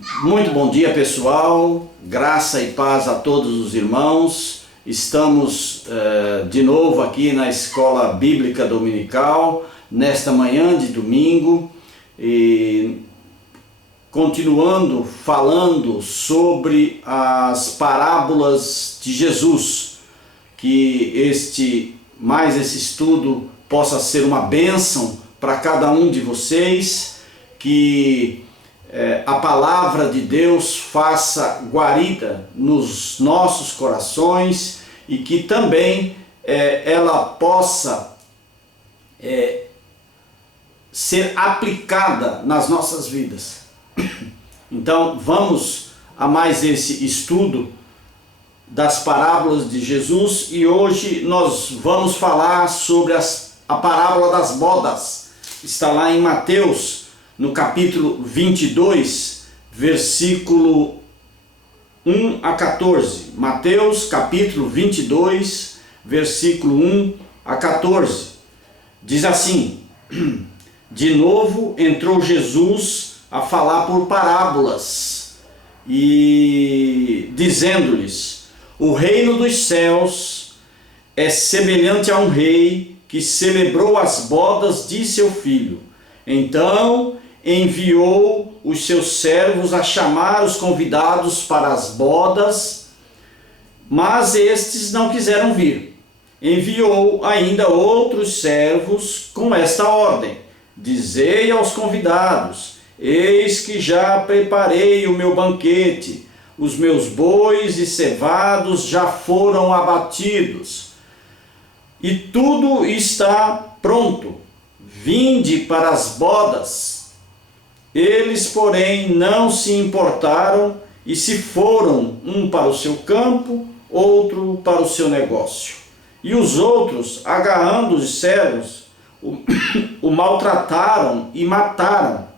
Muito bom dia, pessoal, graça e paz a todos os irmãos. Estamos de novo aqui na Escola Bíblica Dominical, nesta manhã de domingo, e continuando falando sobre as parábolas de Jesus, que esse estudo possa ser uma bênção para cada um de vocês, que a palavra de Deus faça guarida nos nossos corações e que também ela possa ser aplicada nas nossas vidas. Então vamos a mais esse estudo das parábolas de Jesus, e hoje nós vamos falar sobre a parábola das bodas. Está lá em Mateus, no capítulo 22, versículo 1 a 14. Mateus, capítulo 22, versículo 1 a 14. Diz assim: de novo entrou Jesus a falar por parábolas, e dizendo-lhes: o reino dos céus é semelhante a um rei que celebrou as bodas de seu filho. Então enviou os seus servos a chamar os convidados para as bodas, mas estes não quiseram vir. Enviou ainda outros servos com esta ordem: dizei aos convidados: eis que já preparei o meu banquete, os meus bois e cevados já foram abatidos, e tudo está pronto. Vinde para as bodas. Eles, porém, não se importaram e se foram, um para o seu campo, outro para o seu negócio. E os outros, agarrando os servos, o maltrataram e mataram.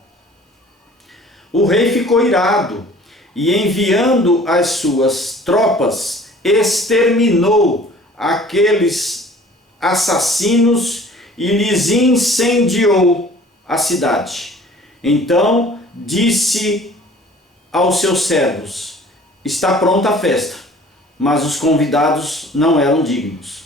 O rei ficou irado e, enviando as suas tropas, exterminou aqueles assassinos e lhes incendiou a cidade. Então disse aos seus servos: está pronta a festa, mas os convidados não eram dignos.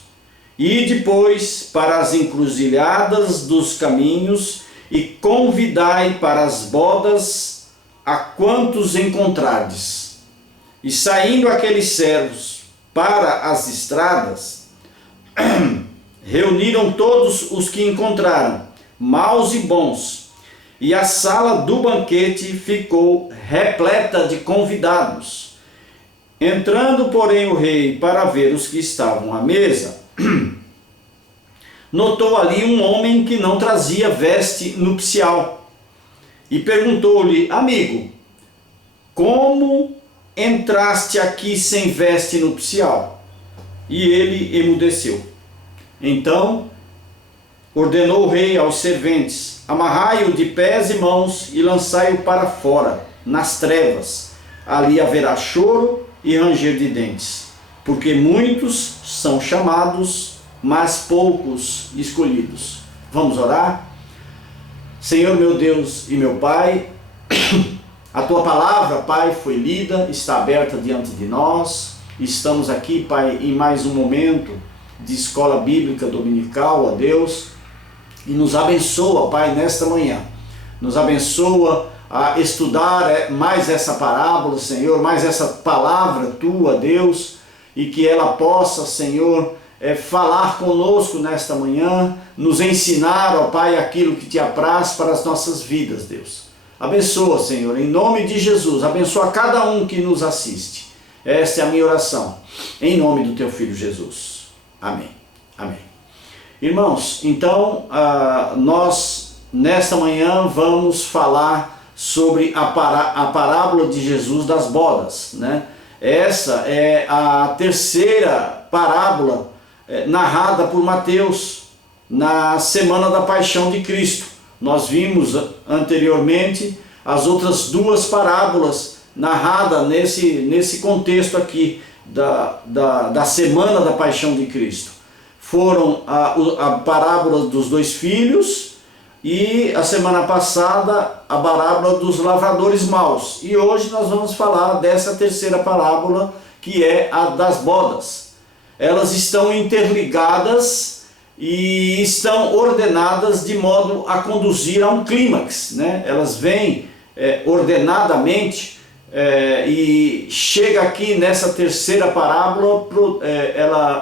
E depois para as encruzilhadas dos caminhos e convidai para as bodas a quantos encontrardes. E saindo aqueles servos para as estradas, reuniram todos os que encontraram, maus e bons, e a sala do banquete ficou repleta de convidados. Entrando, porém, o rei para ver os que estavam à mesa, notou ali um homem que não trazia veste nupcial, e perguntou-lhe: amigo, como entraste aqui sem veste nupcial? E ele emudeceu. Então ordenou o rei aos serventes: amarrai-o de pés e mãos e lançai-o para fora, nas trevas. Ali haverá choro e ranger de dentes, porque muitos são chamados, mas poucos escolhidos. Vamos orar? Senhor, meu Deus e meu Pai, a Tua palavra, Pai, foi lida, está aberta diante de nós. Estamos aqui, Pai, em mais um momento de escola bíblica dominical, ó Deus, e nos abençoa, Pai, nesta manhã. Nos abençoa a estudar mais essa parábola, Senhor, mais essa palavra Tua, Deus, e que ela possa, Senhor, falar conosco nesta manhã, nos ensinar, ó Pai, aquilo que Te apraz para as nossas vidas, Deus. Abençoa, Senhor, em nome de Jesus, abençoa cada um que nos assiste. Esta é a minha oração, em nome do Teu Filho Jesus. Amém. Amém. Irmãos, então nós nesta manhã vamos falar sobre a parábola de Jesus das bodas, né? Essa é a terceira parábola narrada por Mateus na semana da Paixão de Cristo. Nós vimos anteriormente as outras duas parábolas narradas nesse contexto aqui da semana da Paixão de Cristo. Foram a parábola dos dois filhos e a semana passada a parábola dos lavradores maus. E hoje nós vamos falar dessa terceira parábola, que é a das bodas. Elas estão interligadas e estão ordenadas de modo a conduzir a um clímax, né? Elas vêm ordenadamente e chega aqui nessa terceira parábola,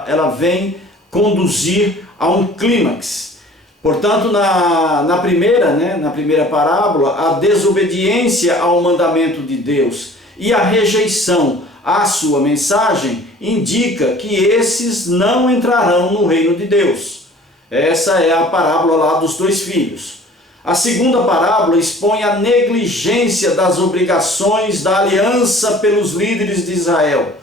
ela vem conduzir a um clímax. Portanto, na primeira parábola, a desobediência ao mandamento de Deus e a rejeição à sua mensagem indica que esses não entrarão no reino de Deus. Essa é a parábola lá dos dois filhos. A segunda parábola expõe a negligência das obrigações da aliança pelos líderes de Israel.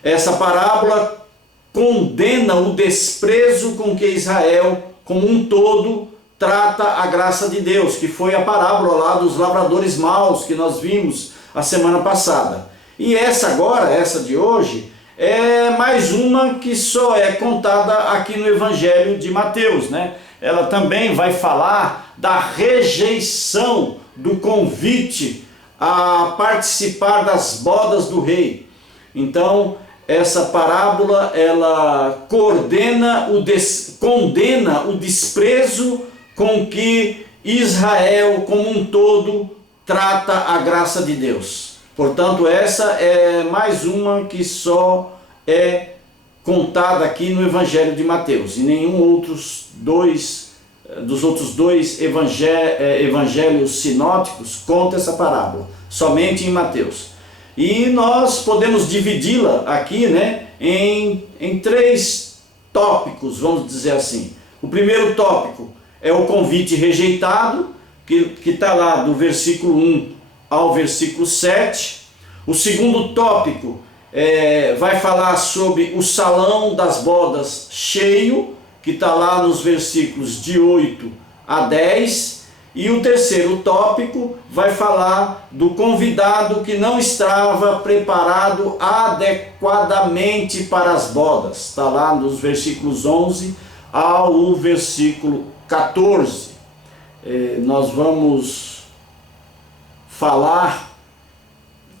Essa parábola condena o desprezo com que Israel, como um todo, trata a graça de Deus, que foi a parábola lá dos lavradores maus que nós vimos a semana passada. E essa agora, essa de hoje, é mais uma que só é contada aqui no Evangelho de Mateus, né? Ela também vai falar da rejeição do convite a participar das bodas do rei. Então, essa parábola, ela condena o desprezo com que Israel como um todo trata a graça de Deus. Portanto, essa é mais uma que só é contada aqui no Evangelho de Mateus. E nenhum dos outros dois evangelhos sinóticos conta essa parábola, somente em Mateus. E nós podemos dividi-la aqui, né, em três tópicos, vamos dizer assim. O primeiro tópico é o convite rejeitado, que está lá do versículo 1 ao versículo 7. O segundo tópico vai falar sobre o salão das bodas cheio, que está lá nos versículos de 8 a 10. E o terceiro tópico vai falar do convidado que não estava preparado adequadamente para as bodas. Está lá nos versículos 11 ao versículo 14. Nós vamos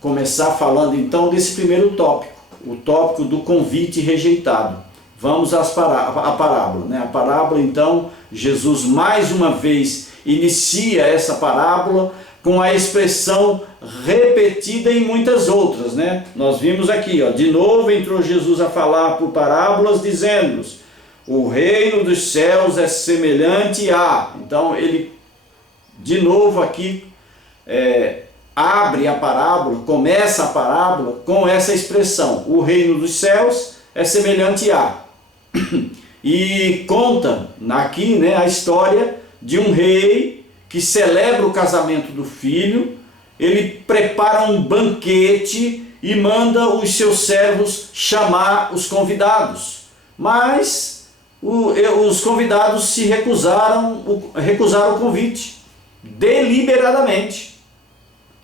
começar falando então desse primeiro tópico, o tópico do convite rejeitado. Vamos à parábola, né? A parábola, então, Jesus mais uma vez inicia essa parábola com a expressão repetida em muitas outras, né? Nós vimos aqui, de novo entrou Jesus a falar por parábolas, dizendo-nos: o reino dos céus é semelhante a... Então ele, de novo aqui, abre a parábola, começa a parábola com essa expressão: o reino dos céus é semelhante a... E conta aqui, né, a história de um rei que celebra o casamento do filho. Ele prepara um banquete e manda os seus servos chamar os convidados, mas os convidados se recusaram o convite deliberadamente,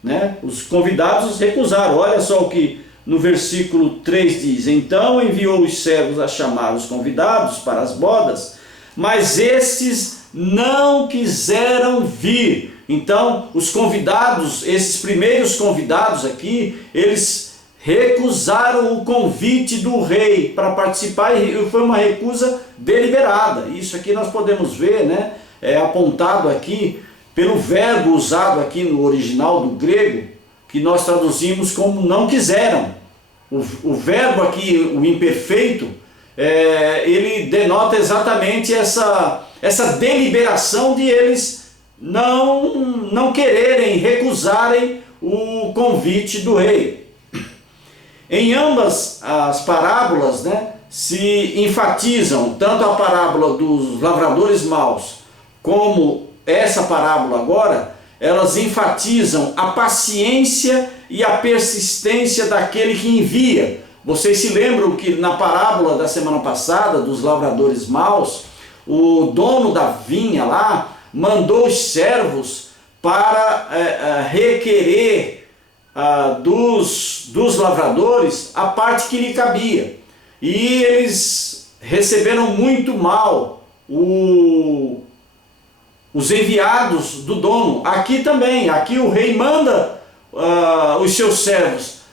né? Os convidados recusaram. Olha só o que no versículo 3 diz: então enviou os servos a chamar os convidados para as bodas, mas estes não quiseram vir. Então os convidados, esses primeiros convidados aqui, eles recusaram o convite do rei para participar, e foi uma recusa deliberada. Isso aqui nós podemos ver, né? É apontado aqui pelo verbo usado aqui no original do grego, que nós traduzimos como não quiseram. O verbo aqui, o imperfeito, ele denota exatamente essa deliberação de eles não quererem, recusarem o convite do rei. Em ambas as parábolas, né, se enfatizam, tanto a parábola dos lavradores maus como essa parábola agora, elas enfatizam a paciência e a persistência daquele que envia. Vocês se lembram que na parábola da semana passada, dos lavradores maus, o dono da vinha lá mandou os servos para requerer dos lavradores a parte que lhe cabia. E eles receberam muito mal os enviados do dono. Aqui também, aqui o rei manda os seus servos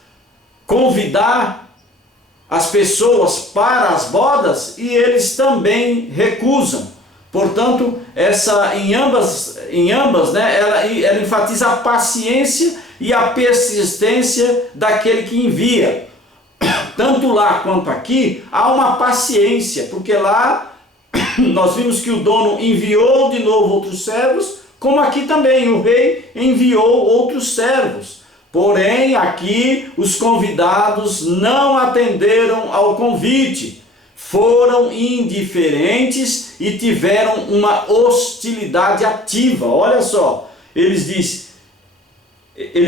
convidar as pessoas para as bodas e eles também recusam. Portanto, em ambas, né, ela enfatiza a paciência e a persistência daquele que envia. Tanto lá quanto aqui há uma paciência, porque lá nós vimos que o dono enviou de novo outros servos, como aqui também o rei enviou outros servos. Porém, aqui os convidados não atenderam ao convite, foram indiferentes e tiveram uma hostilidade ativa. Olha só, ele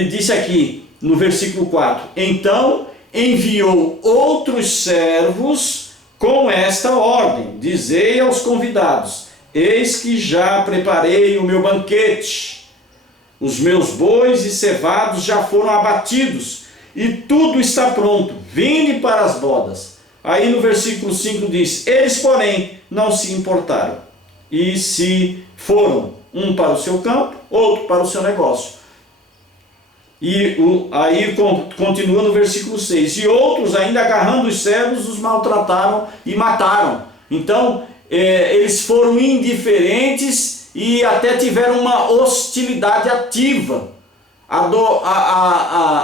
disse aqui no versículo 4: então enviou outros servos com esta ordem: dizei aos convidados, eis que já preparei o meu banquete. Os meus bois e cevados já foram abatidos, e tudo está pronto, vinde para as bodas. Aí no versículo 5 diz: eles, porém, não se importaram, e se foram, um para o seu campo, outro para o seu negócio. E aí continua no versículo 6: e outros, ainda agarrando os servos, os maltrataram e mataram. Então, eles foram indiferentes e até tiveram uma hostilidade ativa,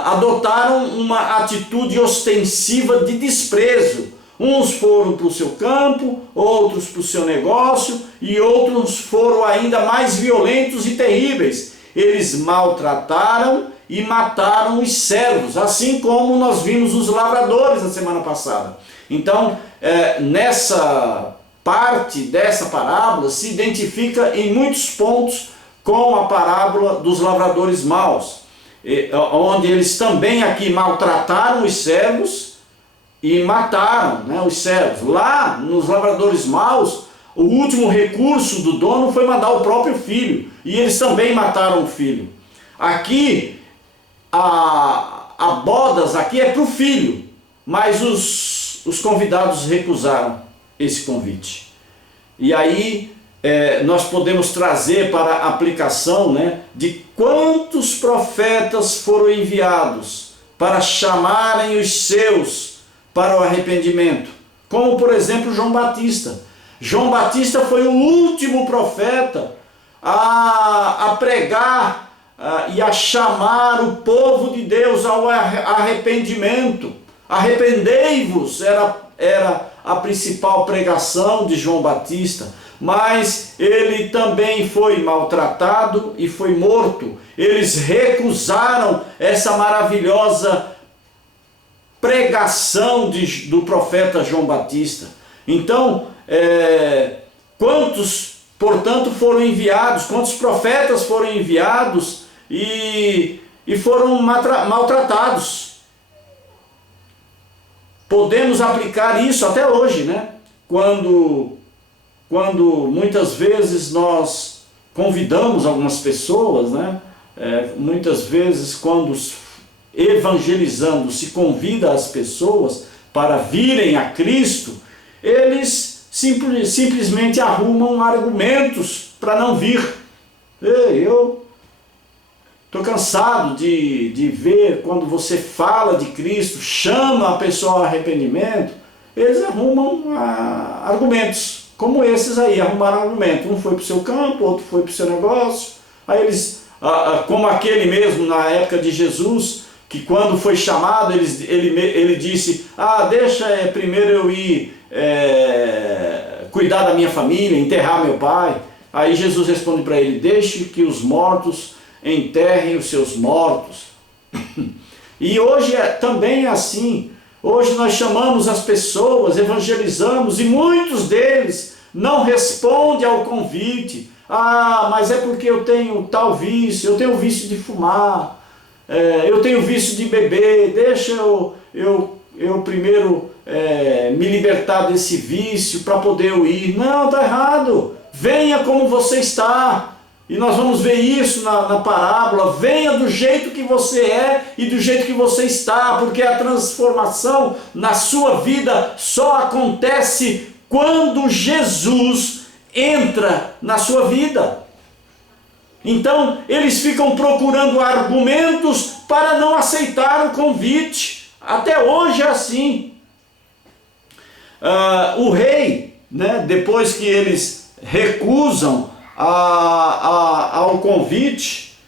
adotaram uma atitude ostensiva de desprezo. Uns foram para o seu campo, outros para o seu negócio, e outros foram ainda mais violentos e terríveis. Eles maltrataram e mataram os servos, assim como nós vimos os lavradores na semana passada. Então, nessa parte dessa parábola se identifica em muitos pontos com a parábola dos lavradores maus, onde eles também aqui maltrataram os servos e mataram, né, os servos. Lá nos lavradores maus, o último recurso do dono foi mandar o próprio filho, e eles também mataram o filho. Aqui a bodas aqui é para o filho, mas os convidados recusaram esse convite. E aí nós podemos trazer para a aplicação, né, de quantos profetas foram enviados para chamarem os seus para o arrependimento, como por exemplo João Batista. João Batista foi o último profeta a pregar e a chamar o povo de Deus ao arrependimento. Arrependei-vos era a principal pregação de João Batista, mas ele também foi maltratado e foi morto. Eles recusaram essa maravilhosa pregação do profeta João Batista. Então, quantos, portanto, foram enviados, quantos profetas foram enviados e foram maltratados? Podemos aplicar isso até hoje, né? Quando muitas vezes nós convidamos algumas pessoas, né? Muitas vezes quando evangelizando se convida as pessoas para virem a Cristo, eles simplesmente arrumam argumentos para não vir. Eu estou cansado de ver quando você fala de Cristo, chama a pessoa ao arrependimento, eles arrumam argumentos, como esses aí, arrumaram argumento. Um foi para o seu campo, outro foi para o seu negócio. Aí eles, como aquele mesmo na época de Jesus, que quando foi chamado, ele disse: deixa primeiro eu ir cuidar da minha família, enterrar meu pai. Aí Jesus responde para ele: deixe que os mortos enterrem os seus mortos. E hoje também é assim. Hoje nós chamamos as pessoas, evangelizamos, e muitos deles não respondem ao convite. Mas é porque eu tenho tal vício, eu tenho vício de fumar, eu tenho vício de beber, deixa eu primeiro me libertar desse vício para poder eu ir. Não, está errado. Venha como você está. E nós vamos ver isso na parábola. Venha do jeito que você é e do jeito que você está, porque a transformação na sua vida só acontece quando Jesus entra na sua vida. Então eles ficam procurando argumentos para não aceitar o convite. Até hoje é assim. O rei, né, depois que eles recusam ao convite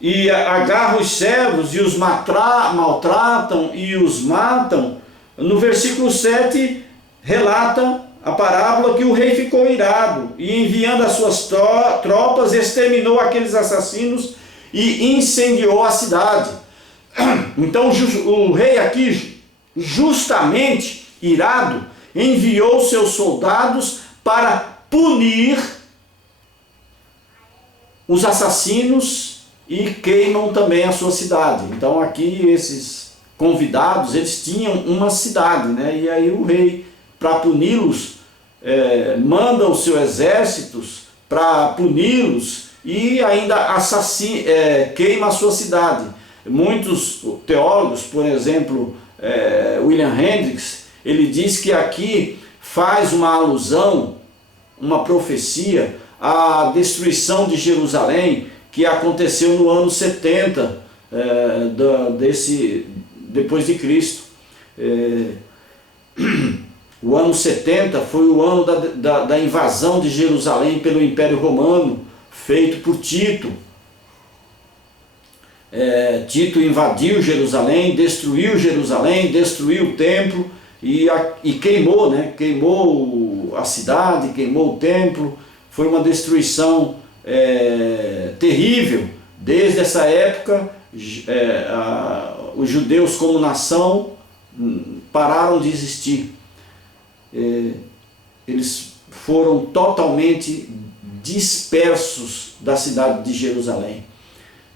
e agarram os servos e os maltratam e os matam, no versículo 7 relata a parábola que o rei ficou irado e, enviando as suas tropas, exterminou aqueles assassinos e incendiou a cidade. Então o rei aqui, justamente irado, enviou seus soldados para punir os assassinos e queimam também a sua cidade. Então aqui esses convidados, eles tinham uma cidade, né? E aí o rei, para puni-los, manda os seus exércitos para puni-los e ainda queima a sua cidade. Muitos teólogos, por exemplo, William Hendricks, ele diz que aqui faz uma alusão, uma profecia, à destruição de Jerusalém, que aconteceu no ano 70 depois de Cristo. O ano 70 foi o ano da invasão de Jerusalém pelo Império Romano, feito por Tito. Tito invadiu Jerusalém, destruiu o templo e queimou, né? Queimou a cidade, queimou o templo. Foi uma destruição terrível. Desde essa época, os judeus como nação pararam de existir. Eles foram totalmente dispersos da cidade de Jerusalém.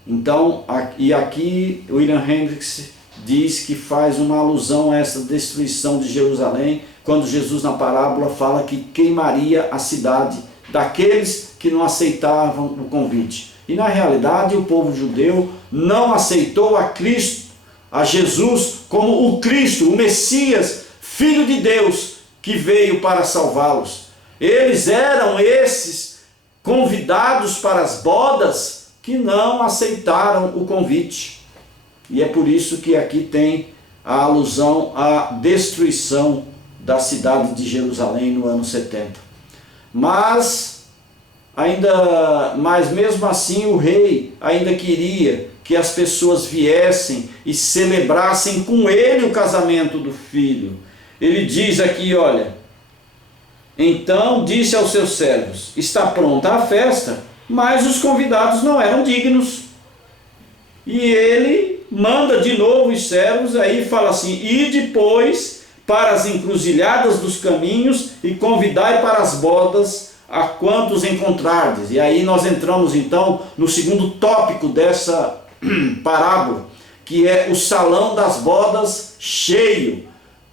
Então, aqui William Hendricks diz que faz uma alusão a essa destruição de Jerusalém, quando Jesus na parábola fala que queimaria a cidade daqueles que não aceitavam o convite. E na realidade o povo judeu não aceitou a Cristo, a Jesus, como o Cristo, o Messias, Filho de Deus, que veio para salvá-los. Eles eram esses convidados para as bodas que não aceitaram o convite. E é por isso que aqui tem a alusão à destruição da cidade de Jerusalém no ano 70. Mas mesmo assim o rei ainda queria que as pessoas viessem e celebrassem com ele o casamento do filho. Ele diz aqui, olha: então disse aos seus servos, está pronta a festa, mas os convidados não eram dignos. E ele manda de novo os servos, aí fala assim: ide, pois, para as encruzilhadas dos caminhos e convidai para as bodas a quantos encontrardes. E aí nós entramos então no segundo tópico dessa parábola, que é o salão das bodas cheio,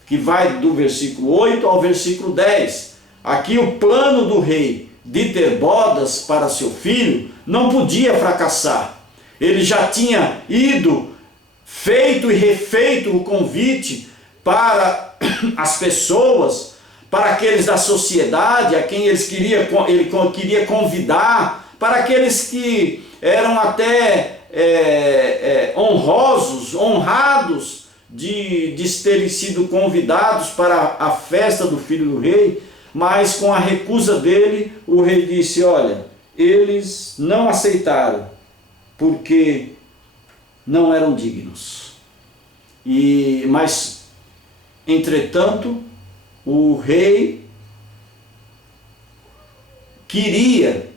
que vai do versículo 8 ao versículo 10. Aqui o plano do rei de ter bodas para seu filho não podia fracassar. Ele já tinha feito e refeito o convite para as pessoas, para aqueles da sociedade a quem ele queria convidar, para aqueles que eram até honrados de terem sido convidados para a festa do filho do rei. Mas com a recusa dele, o rei disse: olha, eles não aceitaram, porque não eram dignos. Mas, entretanto, o rei queria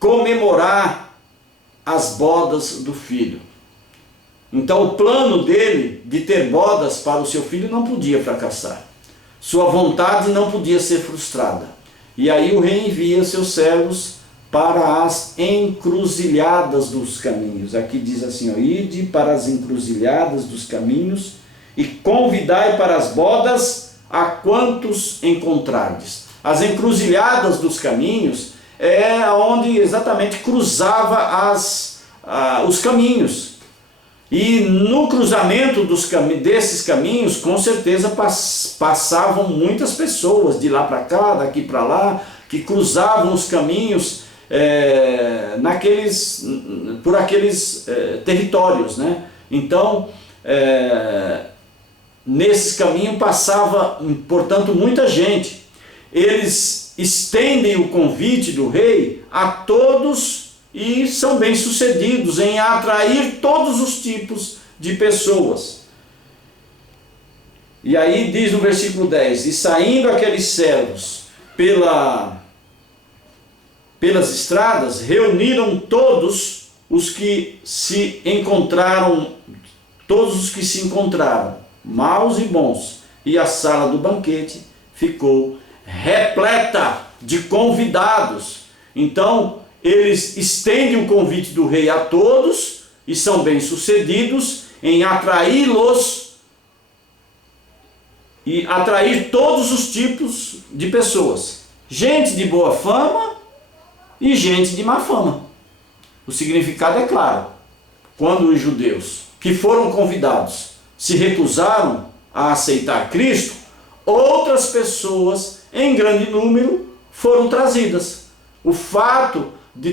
comemorar as bodas do filho. Então o plano dele de ter bodas para o seu filho não podia fracassar. Sua vontade não podia ser frustrada. E aí o rei envia seus servos para as encruzilhadas dos caminhos. Aqui diz assim, ó: ide para as encruzilhadas dos caminhos e convidai para as bodas a quantos encontrardes. As encruzilhadas dos caminhos é onde exatamente cruzava os caminhos. E no cruzamento desses caminhos, com certeza passavam muitas pessoas de lá para cá, daqui para lá, que cruzavam os caminhos por aqueles territórios, né? Então, nesses caminhos passava, portanto, muita gente. Eles estendem o convite do rei a todos e são bem-sucedidos em atrair todos os tipos de pessoas. E aí diz no versículo 10: e saindo aqueles servos pelas estradas, reuniram todos os que se encontraram, maus e bons, e a sala do banquete ficou repleta de convidados. Então, eles estendem o convite do rei a todos e são bem-sucedidos em atraí-los e atrair todos os tipos de pessoas. Gente de boa fama e gente de má fama. O significado é claro. Quando os judeus que foram convidados se recusaram a aceitar Cristo, outras pessoas em grande número foram trazidas. O fato de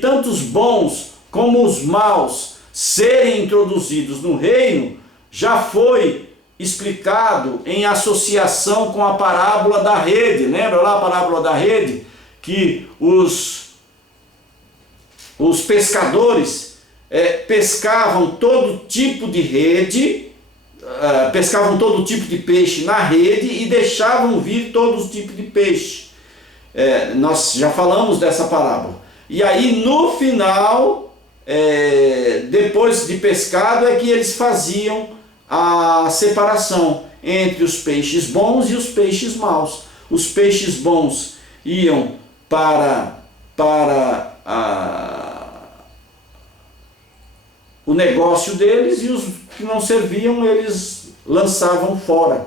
tantos bons como os maus serem introduzidos no reino já foi explicado em associação com a parábola da rede. Lembra lá a parábola da rede? Que os pescadores pescavam todo tipo de rede, pescavam todo tipo de peixe na rede e deixavam vir todos os tipos de peixe. Nós já falamos dessa parábola. E aí no final, depois de pescado, é que eles faziam a separação entre os peixes bons e os peixes maus. Os peixes bons iam para o negócio deles, e os que não serviam eles lançavam fora.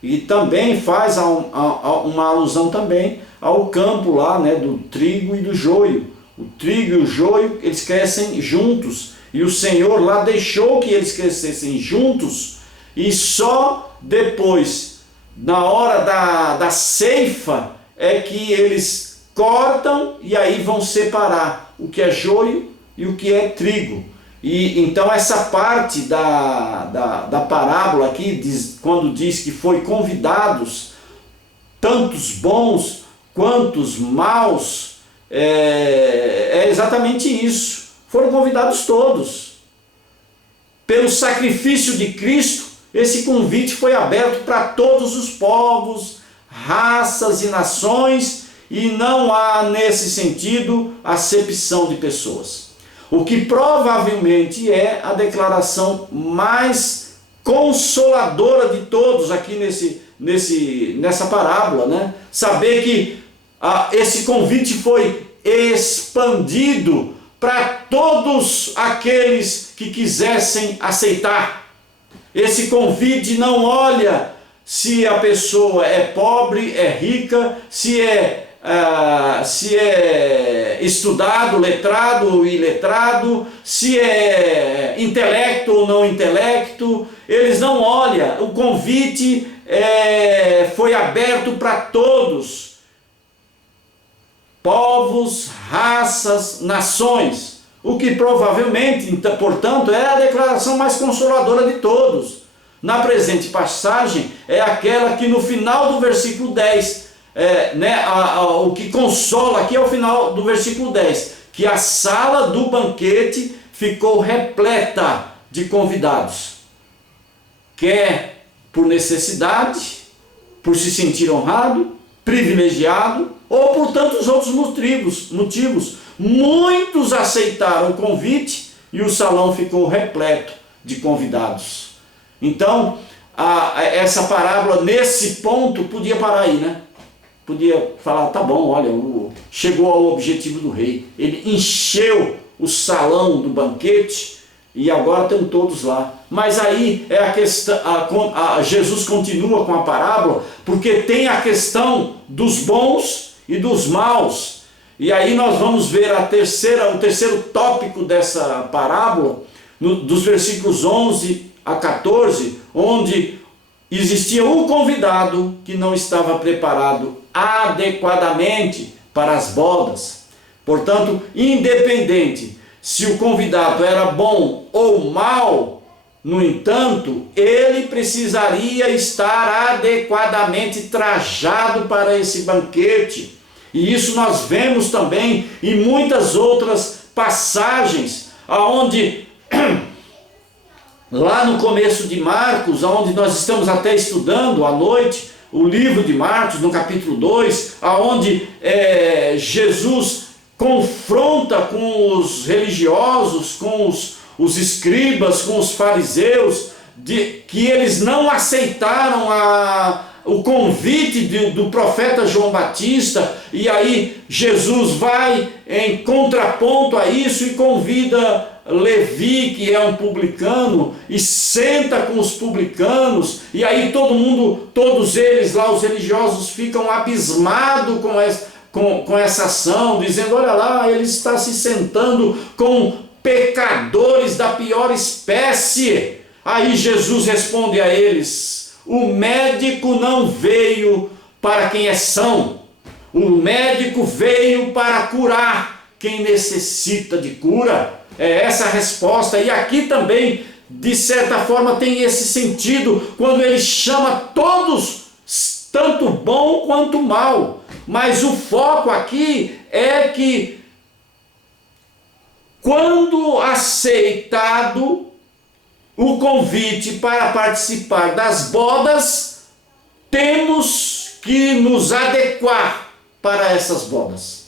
E também faz uma alusão também ao campo lá, né, do trigo e do joio. O trigo e o joio, eles crescem juntos, e o Senhor lá deixou que eles crescessem juntos, e só depois, na hora da ceifa, é que eles cortam e aí vão separar o que é joio e o que é trigo. E então essa parte da parábola aqui, quando diz que foi convidados tantos bons quantos maus, é exatamente isso. Foram convidados todos. Pelo sacrifício de Cristo, esse convite foi aberto para todos os povos, raças e nações, e não há nesse sentido acepção de pessoas. O que provavelmente é a declaração mais consoladora de todos aqui nessa parábola, né? Saber que esse convite foi expandido para todos aqueles que quisessem aceitar. Esse convite não olha se a pessoa é pobre, é rica, se é estudado, letrado ou iletrado, se é intelecto ou não intelecto. Eles não olham. O convite foi aberto para todos, povos, raças, nações, o que provavelmente, portanto, é a declaração mais consoladora de todos. Na presente passagem é aquela que no final do versículo 10, o que consola aqui é o final do versículo 10, que a sala do banquete ficou repleta de convidados, quer por necessidade, por se sentir honrado, privilegiado, ou por tantos outros motivos. Muitos aceitaram o convite e o salão ficou repleto de convidados. Então, essa parábola, nesse ponto, podia parar aí, né? Podia falar, tá bom, olha, chegou ao objetivo do rei. Ele encheu o salão do banquete e agora estão todos lá. Mas aí é a questão, Jesus continua com a parábola, porque tem a questão dos bons e dos maus. E aí nós vamos ver o terceiro tópico dessa parábola, dos versículos 11 a 14, onde existia um convidado que não estava preparado adequadamente para as bodas. Portanto, independente se o convidado era bom ou mau, no entanto, ele precisaria estar adequadamente trajado para esse banquete. E isso nós vemos também em muitas outras passagens, aonde lá no começo de Marcos, onde nós estamos até estudando à noite, o livro de Marcos, no capítulo 2, aonde Jesus confronta com os religiosos, com os escribas, com os fariseus, que eles não aceitaram o convite do profeta João Batista, e aí Jesus vai em contraponto a isso e convida Levi, que é um publicano, e senta com os publicanos, e aí todos eles lá, os religiosos, ficam abismados com essa ação, dizendo: olha lá, ele está se sentando com pecadores da pior espécie. Aí Jesus responde a eles: o médico não veio para quem é são, o médico veio para curar quem necessita de cura. É essa a resposta. E aqui também, de certa forma, tem esse sentido, quando ele chama todos, tanto bom quanto mal. Mas o foco aqui é que, quando aceitado o convite para participar das bodas, temos que nos adequar para essas bodas.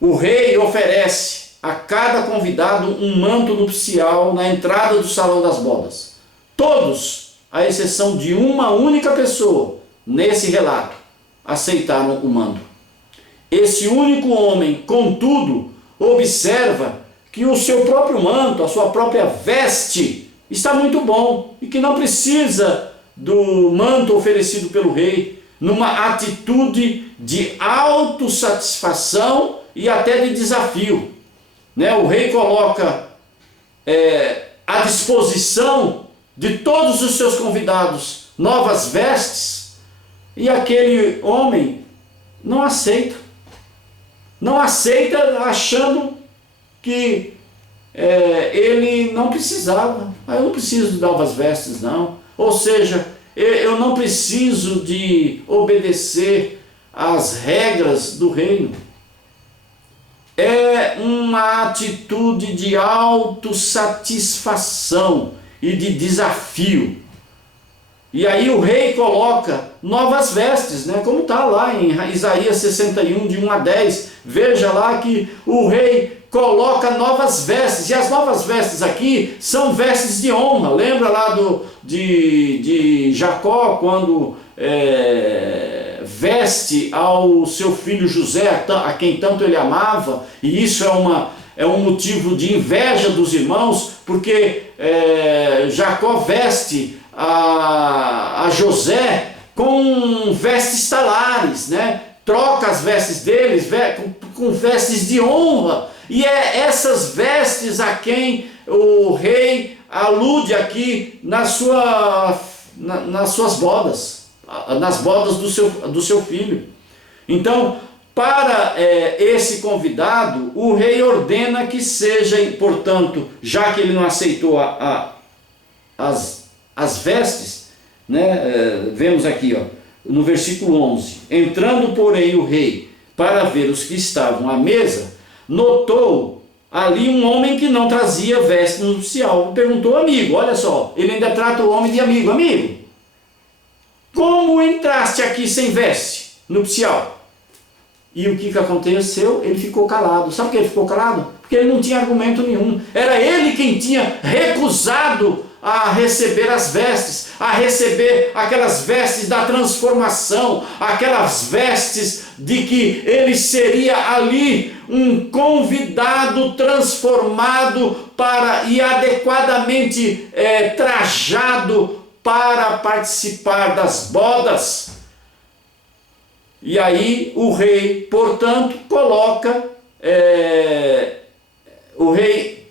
O rei oferece a cada convidado um manto nupcial na entrada do salão das bodas. Todos, à exceção de uma única pessoa, nesse relato, aceitaram o manto. Esse único homem, contudo, observa que o seu próprio manto, a sua própria veste, está muito bom e que não precisa do manto oferecido pelo rei, numa atitude de autossatisfação e até de desafio. O rei coloca à disposição de todos os seus convidados novas vestes, e aquele homem não aceita. Não aceita, achando que ele não precisava. Eu não preciso de novas vestes, não. Ou seja, eu não preciso de obedecer às regras do reino. É uma atitude de autossatisfação e de desafio. E aí o rei coloca novas vestes, como está lá em Isaías 61, de 1 a 10. Veja lá que o rei coloca novas vestes, e as novas vestes aqui são vestes de honra. Lembra lá de Jacó, quando veste ao seu filho José, a quem tanto ele amava, e isso é um motivo de inveja dos irmãos, porque Jacó veste a José com vestes talares, troca as vestes deles com vestes de honra, e é essas vestes a quem o rei alude aqui nas suas bodas, nas bodas do seu filho. Então, para esse convidado, o rei ordena que seja, portanto, já que ele não aceitou as vestes, vemos aqui, no versículo 11: entrando, porém, o rei para ver os que estavam à mesa, notou ali um homem que não trazia veste nupcial. Perguntou: amigo, olha só, ele ainda trata o homem de amigo: amigo, como entraste aqui sem veste nupcial? E o que aconteceu? Ele ficou calado. Sabe por que ele ficou calado? Porque ele não tinha argumento nenhum. Era ele quem tinha recusado a receber as vestes, a receber aquelas vestes da transformação, aquelas vestes de que ele seria ali um convidado transformado e adequadamente trajado para participar das bodas. E aí o rei, portanto, o rei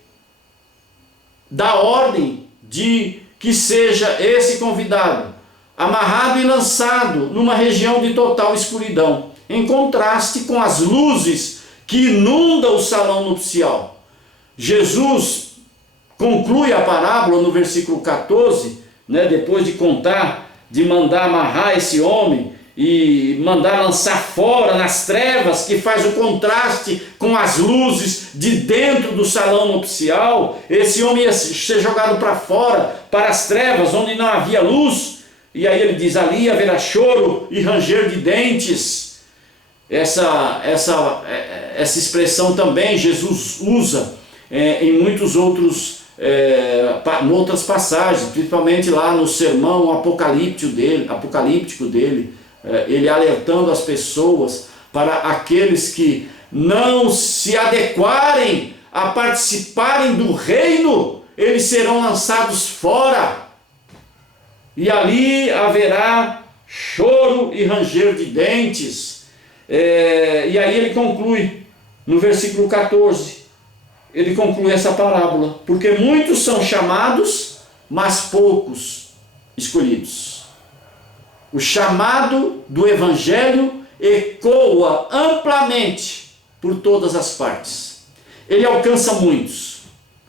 dá ordem de que seja esse convidado amarrado e lançado numa região de total escuridão, em contraste com as luzes que inundam o salão nupcial. Jesus conclui a parábola no versículo 14, depois de contar, de mandar amarrar esse homem e mandar lançar fora nas trevas, que faz o contraste com as luzes de dentro do salão nupcial. Esse homem ia ser jogado para fora, para as trevas, onde não havia luz. E aí ele diz: ali haverá choro e ranger de dentes. Essa expressão também Jesus usa em muitos outras passagens, principalmente lá no sermão apocalíptico dele, ele alertando as pessoas para aqueles que não se adequarem a participarem do reino, eles serão lançados fora, e ali haverá choro e ranger de dentes. E aí ele conclui no versículo 14, ele conclui essa parábola: porque muitos são chamados, mas poucos escolhidos. O chamado do Evangelho ecoa amplamente por todas as partes. Ele alcança muitos.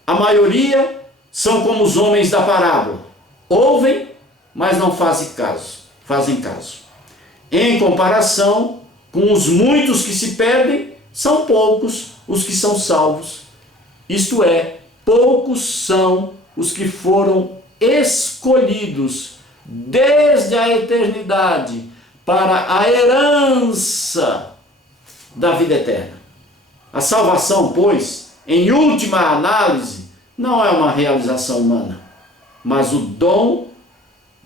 A maioria são como os homens da parábola: ouvem, mas não fazem caso. Em comparação com os muitos que se perdem, são poucos os que são salvos. Isto é, poucos são os que foram escolhidos desde a eternidade para a herança da vida eterna. A salvação, pois, em última análise, não é uma realização humana, mas o dom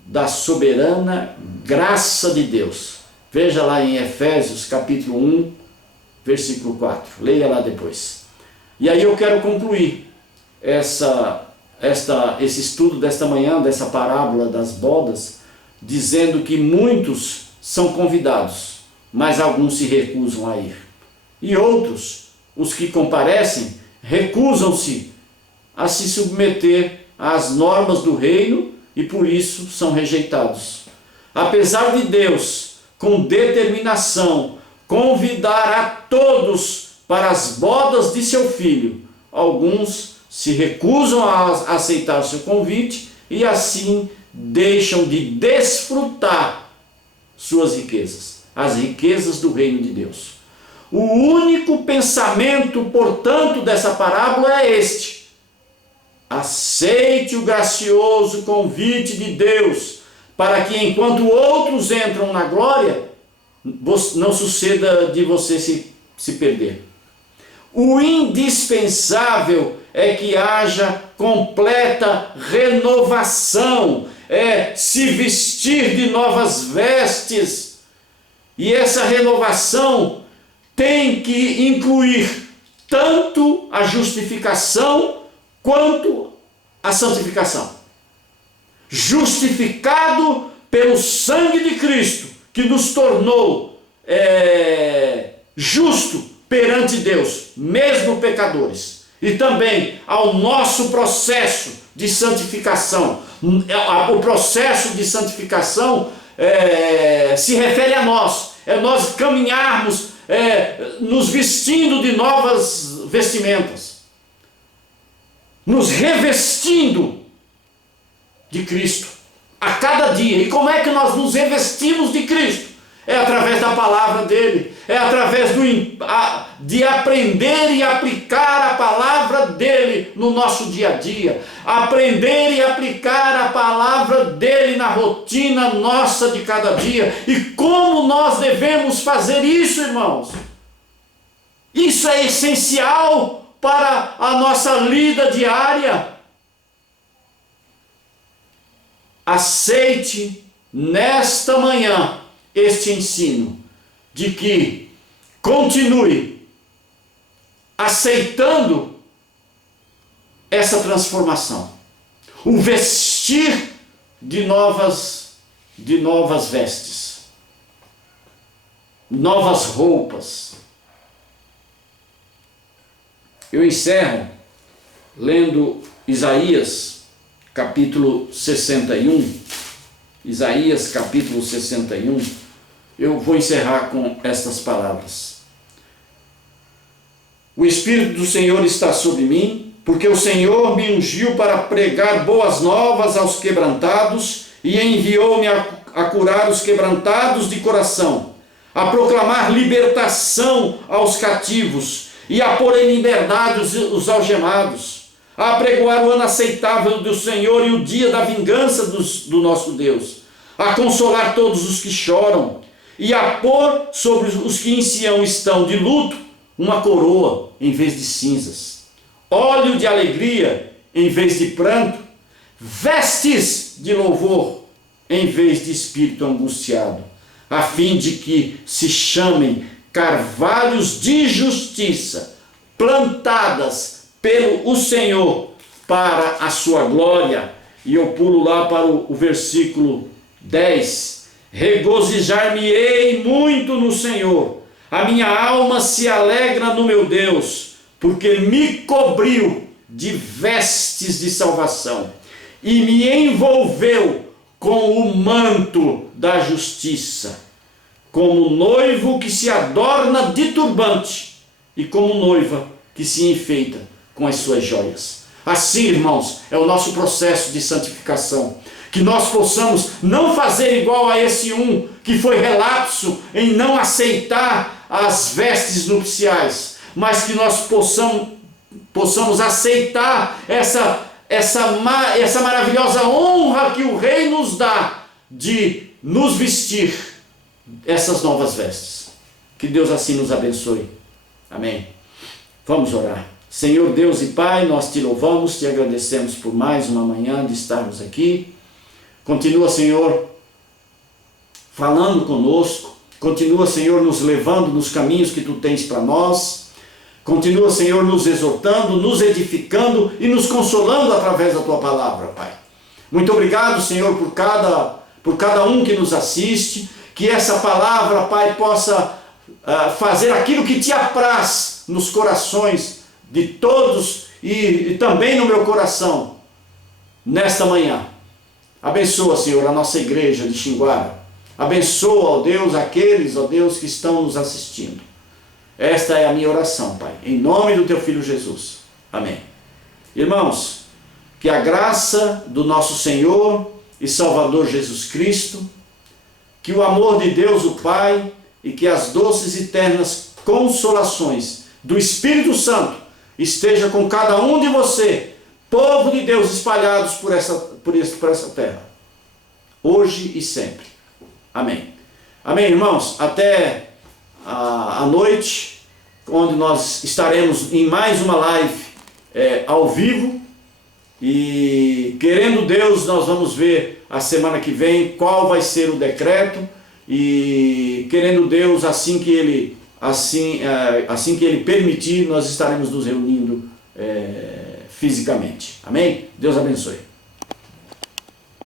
da soberana graça de Deus. Veja lá em Efésios capítulo 1, versículo 4. Leia lá depois. E aí eu quero concluir esse estudo desta manhã, dessa parábola das bodas, dizendo que muitos são convidados, mas alguns se recusam a ir. E outros, os que comparecem, recusam-se a se submeter às normas do reino e por isso são rejeitados. Apesar de Deus, com determinação, convidar a todos para as bodas de seu filho, alguns se recusam a aceitar o seu convite e assim deixam de desfrutar suas riquezas, as riquezas do reino de Deus. O único pensamento, portanto, dessa parábola é este: aceite o gracioso convite de Deus, para que enquanto outros entram na glória, não suceda de você se perder. O indispensável é que haja completa renovação, se vestir de novas vestes. E essa renovação tem que incluir tanto a justificação quanto a santificação. Justificado pelo sangue de Cristo, que nos tornou justo perante Deus, mesmo pecadores. E também ao nosso processo de santificação. O processo de santificação se refere a nós. É nós caminharmos nos vestindo de novas vestimentas, nos revestindo de Cristo a cada dia. E como é que nós nos revestimos de Cristo? É através da palavra dele, é através de aprender e aplicar a palavra dele no nosso dia a dia, aprender e aplicar a palavra dele na rotina nossa de cada dia. E como nós devemos fazer isso, irmãos? Isso é essencial para a nossa lida diária. Aceite nesta manhã este ensino de que continue aceitando essa transformação, o vestir de novas vestes, novas roupas. Eu encerro lendo Isaías capítulo 61, Isaías capítulo 61, eu vou encerrar com estas palavras. O Espírito do Senhor está sobre mim, porque o Senhor me ungiu para pregar boas novas aos quebrantados e enviou-me a curar os quebrantados de coração, a proclamar libertação aos cativos e a pôr em liberdade os algemados, a apregoar o ano aceitável do Senhor e o dia da vingança do nosso Deus, a consolar todos os que choram e a pôr sobre os que em Sião estão de luto uma coroa em vez de cinzas, óleo de alegria em vez de pranto, vestes de louvor em vez de espírito angustiado, a fim de que se chamem carvalhos de justiça, plantadas pelo o Senhor para a sua glória. E eu pulo lá para o versículo 10. Regozijar-me-ei muito no Senhor, a minha alma se alegra no meu Deus, porque me cobriu de vestes de salvação e me envolveu com o manto da justiça, como noivo que se adorna de turbante e como noiva que se enfeita com as suas joias. Assim, irmãos, é o nosso processo de santificação. Que nós possamos não fazer igual a esse que foi relapso em não aceitar as vestes nupciais, mas que nós possamos aceitar essa maravilhosa honra que o Rei nos dá de nos vestir essas novas vestes. Que Deus assim nos abençoe. Amém. Vamos orar. Senhor Deus e Pai, nós te louvamos, te agradecemos por mais uma manhã de estarmos aqui. Continua, Senhor, falando conosco. Continua, Senhor, nos levando nos caminhos que Tu tens para nós. Continua, Senhor, nos exortando, nos edificando e nos consolando através da Tua palavra, Pai. Muito obrigado, Senhor, por cada um que nos assiste. Que essa palavra, Pai, possa fazer aquilo que Te apraz nos corações de todos e também no meu coração, nesta manhã. Abençoa, Senhor, a nossa igreja de Xinguara. Abençoa, ó Deus, aqueles, ó Deus, que estão nos assistindo. Esta é a minha oração, Pai, em nome do Teu Filho Jesus. Amém. Irmãos, que a graça do nosso Senhor e Salvador Jesus Cristo, que o amor de Deus o Pai e que as doces e ternas consolações do Espírito Santo esteja com cada um de você, povo de Deus espalhados por essa terra, hoje e sempre. Amém. Amém, irmãos? Até a noite, onde nós estaremos em mais uma live ao vivo. E querendo Deus, nós vamos ver a semana que vem qual vai ser o decreto. E querendo Deus, assim que Ele permitir, nós estaremos nos reunindo fisicamente. Amém? Deus abençoe.